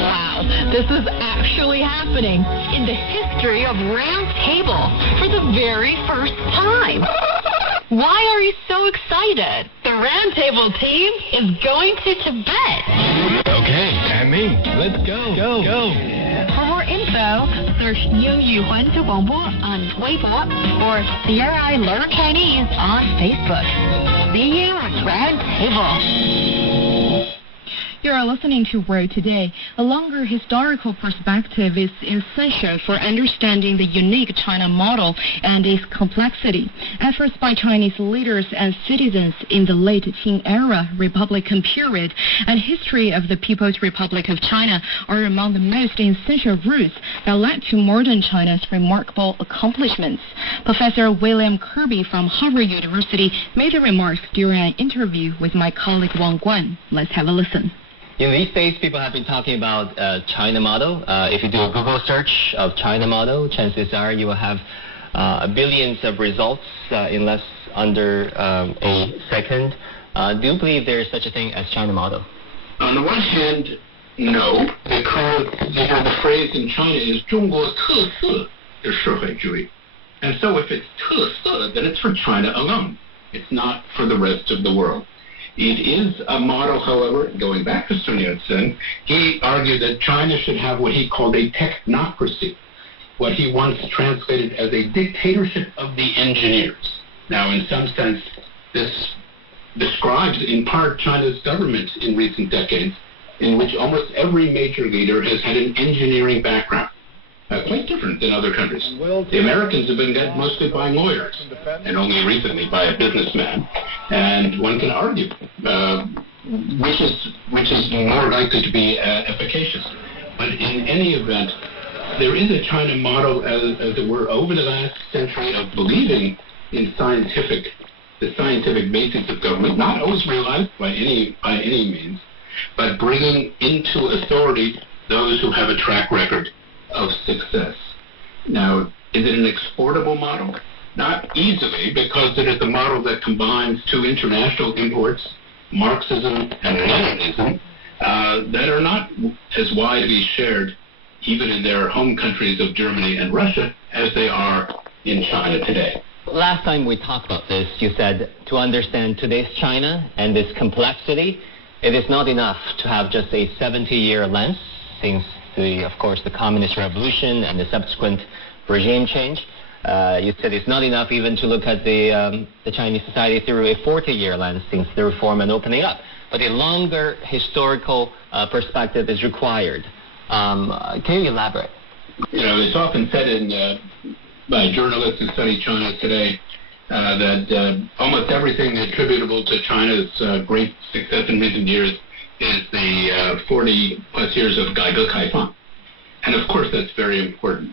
Wow, this is actually happening in the history of Round Table for the very first time. Why are you so excited? The Round Table team is going to Tibet. Okay, and me. Let's go. Go. For more info, search 英语环球广播 on Weibo or CRI Learn Chinese on Facebook. See you at Round Table. You are listening to Road Today. A longer historical perspective is essential for understanding the unique China model and its complexity. Efforts by Chinese leaders and citizens in the late Qing era, Republican period, and history of the People's Republic of China are among the most essential roots that led to modern China's remarkable accomplishments. Professor William Kirby from Harvard University made the remarks during an interview with my colleague Wang Guan. Let's have a listen. In these days, people have been talking about China model. If you do a Google search of China model, chances are you will have billions of results in less under a second. Do you believe there is such a thing as China model? On the one hand, no, because the phrase in China is 中国特色的社会主义. And so if it's 特色, then it's for China alone. It's not for the rest of the world. It is a model, however, going back to Sun Yat-sen, he argued that China should have what he called a technocracy, what he once translated as a dictatorship of the engineers. Now, in some sense, this describes in part China's government in recent decades, in which almost every major leader has had an engineering background. Quite different than other countries. The Americans have been led mostly by lawyers, and only recently by a businessman. And one can argue which is more likely to be efficacious. But in any event, there is a China model, as it were, over the last century of believing in the scientific basics of government, not always realized by any means, but bringing into authority those who have a track record of success. Now, is it an exportable model? Not easily, because it is a model that combines two international imports, Marxism and Leninism, that are not as widely shared even in their home countries of Germany and Russia as they are in China today. Last time we talked about this, you said to understand today's China and this complexity, it is not enough to have just a 70-year lens since of course, the communist revolution and the subsequent regime change. You said it's not enough even to look at the Chinese society through a 40-year lens since the reform and opening up. But a longer historical perspective is required. Can you elaborate? It's often said by journalists who study China today that almost everything attributable to China's great success in recent years is the 40-plus years of 改革开放. And of course that's very important.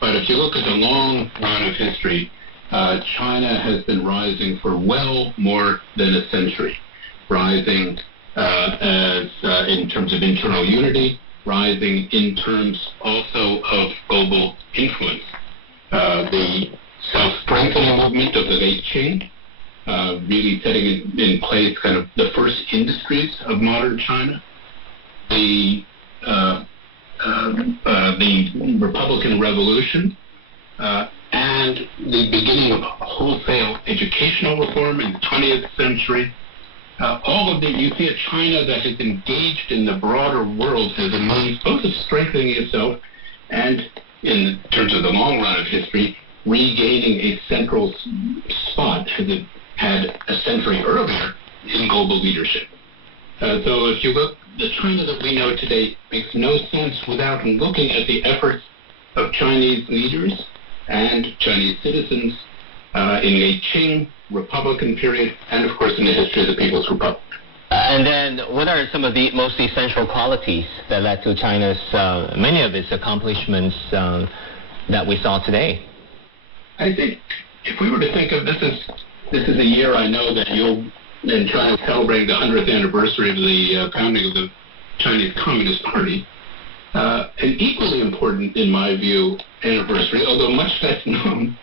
But if you look at the long run of history, China has been rising for well more than a century. Rising in terms of internal unity, rising in terms also of global influence. The self-strengthening movement of the late Qing, really setting in place kind of the first industries of modern China. The Republican Revolution, and the beginning of wholesale educational reform in the 20th century. All of you see a China that has engaged in the broader world as a means both of strengthening itself and, in terms of the long run of history, regaining a central spot as it had a century earlier in global leadership. So if you look, the China that we know today makes no sense without looking at the efforts of Chinese leaders and Chinese citizens in the Qing Republican period and, of course, in the history of the People's Republic. And then what are some of the most essential qualities that led to China's, many of its accomplishments that we saw today? I think if we were to think of this is a year I know that you'll in China celebrating the 100th anniversary of the founding of the Chinese Communist Party. An equally important, in my view, anniversary, although much less known,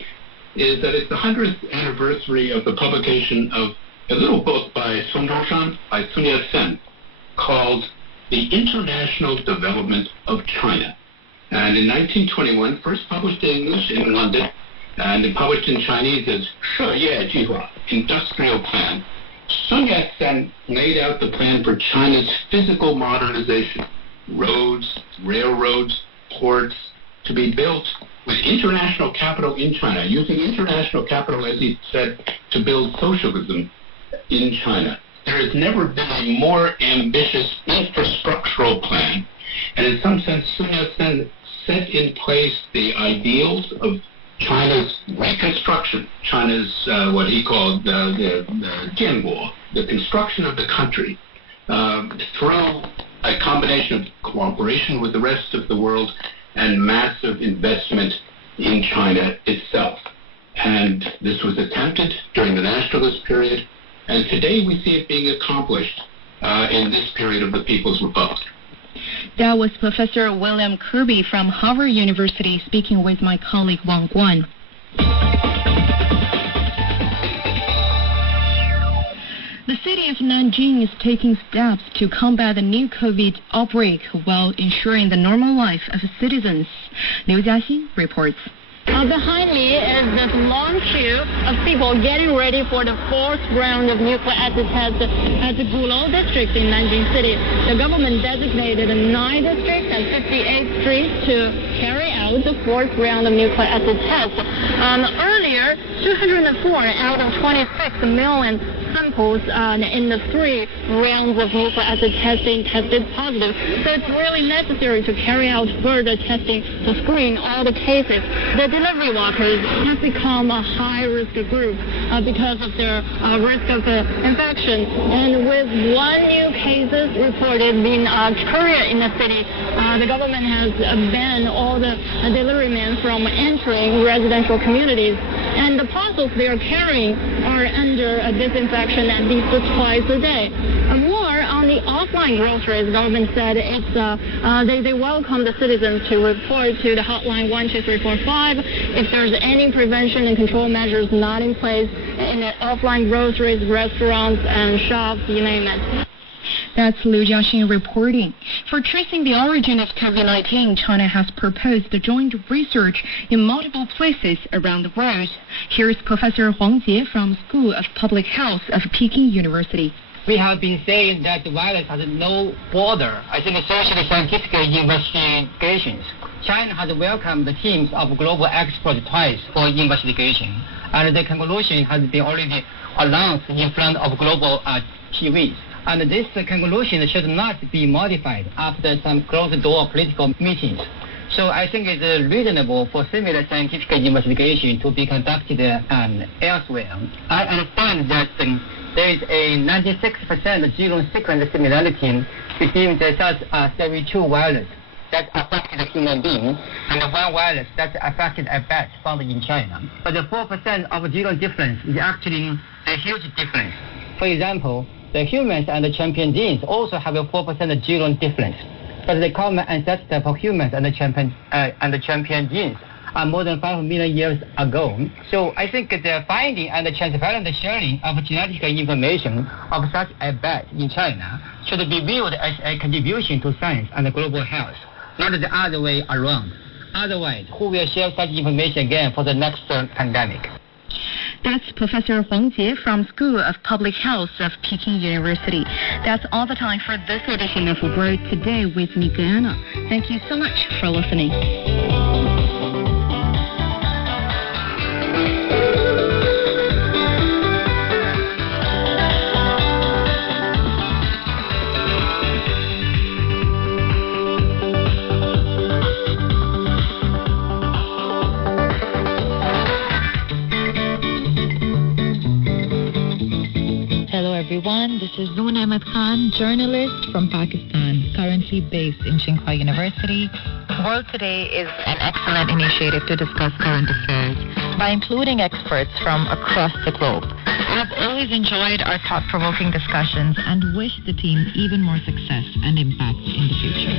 is that it's the 100th anniversary of the publication of a little book by Sun Yat-sen, called The International Development of China. And in 1921, first published in English in London, and published in Chinese as 社业计划, Industrial Plan. Sun Yat-sen laid out the plan for China's physical modernization, roads, railroads, ports, to be built with international capital in China, using international capital, as he said, to build socialism in China. There has never been a more ambitious infrastructural plan, and in some sense, Sun Yat-sen set in place the ideals of China's reconstruction, China's what he called the Jianguo, the construction of the country, through a combination of cooperation with the rest of the world and massive investment in China itself. And this was attempted during the nationalist period, and today we see it being accomplished in this period of the People's Republic. That was Professor William Kirby from Harvard University speaking with my colleague Wang Guan. The city of Nanjing is taking steps to combat the new COVID outbreak while ensuring the normal life of citizens. Liu Jiaxin reports. Behind me is this long queue of people getting ready for the fourth round of nuclear acid tests at the Gulou district in Nanjing City. The government designated 9 districts and 58 streets to carry out the fourth round of nuclear acid tests. Earlier, 204 out of 26 million samples in the 3 rounds of nuclear acid testing tested positive. So it's really necessary to carry out further testing to screen all the cases. The delivery workers have become a high-risk group because of their risk of infection. And with 1 new cases reported being courier in the city, the government has banned all the delivery men from entering residential communities. And the parcels they are carrying are under disinfection at least twice a day. More on the offline groceries, the government said they welcome the citizens to report to the hotline 12345 if there's any prevention and control measures not in place in the offline groceries, restaurants, and shops, you name it. That's Liu Jiaxin reporting. For tracing the origin of COVID-19, China has proposed joint research in multiple places around the world. Here's Professor Huang Jie from School of Public Health of Peking University. We have been saying that the virus has no border. I think especially scientific investigations. China has welcomed the teams of global experts twice for investigation, and the conclusion has been already announced in front of global TVs. And this conclusion should not be modified after some closed-door political meetings. So I think it's reasonable for similar scientific investigation to be conducted elsewhere. I understand that there is a 96% genome sequence similarity between the SARS-CoV-2 virus that affected a human being and the one virus that affected a bat found in China. But the 4% of genome difference is actually a huge difference. For example, the humans and the chimpanzees also have a 4% genome difference. But the common ancestor for humans and the chimpanzees are more than 5 million years ago. So I think the finding and the transparent sharing of genetic information of such a bat in China should be viewed as a contribution to science and global health, not the other way around. Otherwise, who will share such information again for the next pandemic? That's Professor Huang Jie from School of Public Health of Peking University. That's all the time for this edition of Word Today with me, Guyana. Thank you so much for listening. Everyone, this is Noon Ahmed Khan, journalist from Pakistan, currently based in Tsinghua University. World Today is an excellent initiative to discuss current affairs by including experts from across the globe. I've always enjoyed our thought-provoking discussions and wish the team even more success and impact in the future.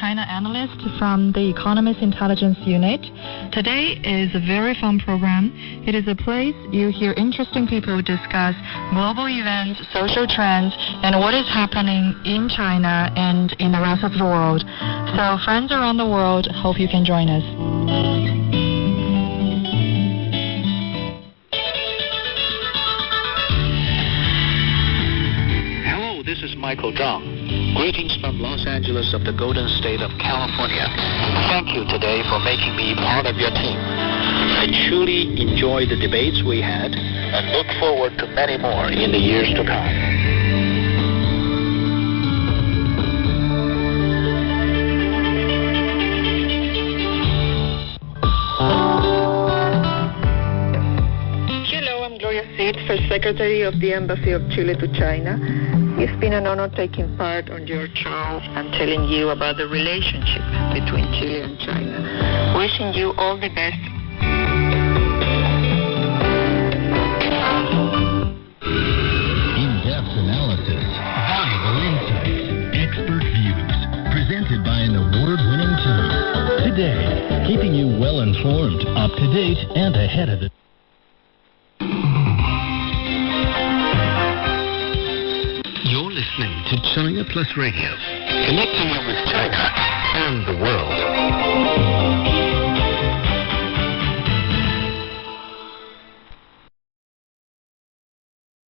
China analyst from the Economist Intelligence Unit. Today is a very fun program. It is a place you hear interesting people discuss global events, social trends, and what is happening in China and in the rest of the world. So friends around the world, hope you can join us. Hello, this is Michael Zhang. Greetings from Los Angeles of the Golden State of California. Thank you today for making me part of your team. I truly enjoyed the debates we had and look forward to many more in the years to come. Hello, I'm Gloria Seed, First Secretary of the Embassy of Chile to China. It's been an honor taking part on your show and telling you about the relationship between Chile and China. Wishing you all the best. In-depth analysis, valuable insights, expert views, presented by an award-winning keeping you well informed, up to date, and ahead of the... You're listening to China Plus Radio, connecting you with China and the world.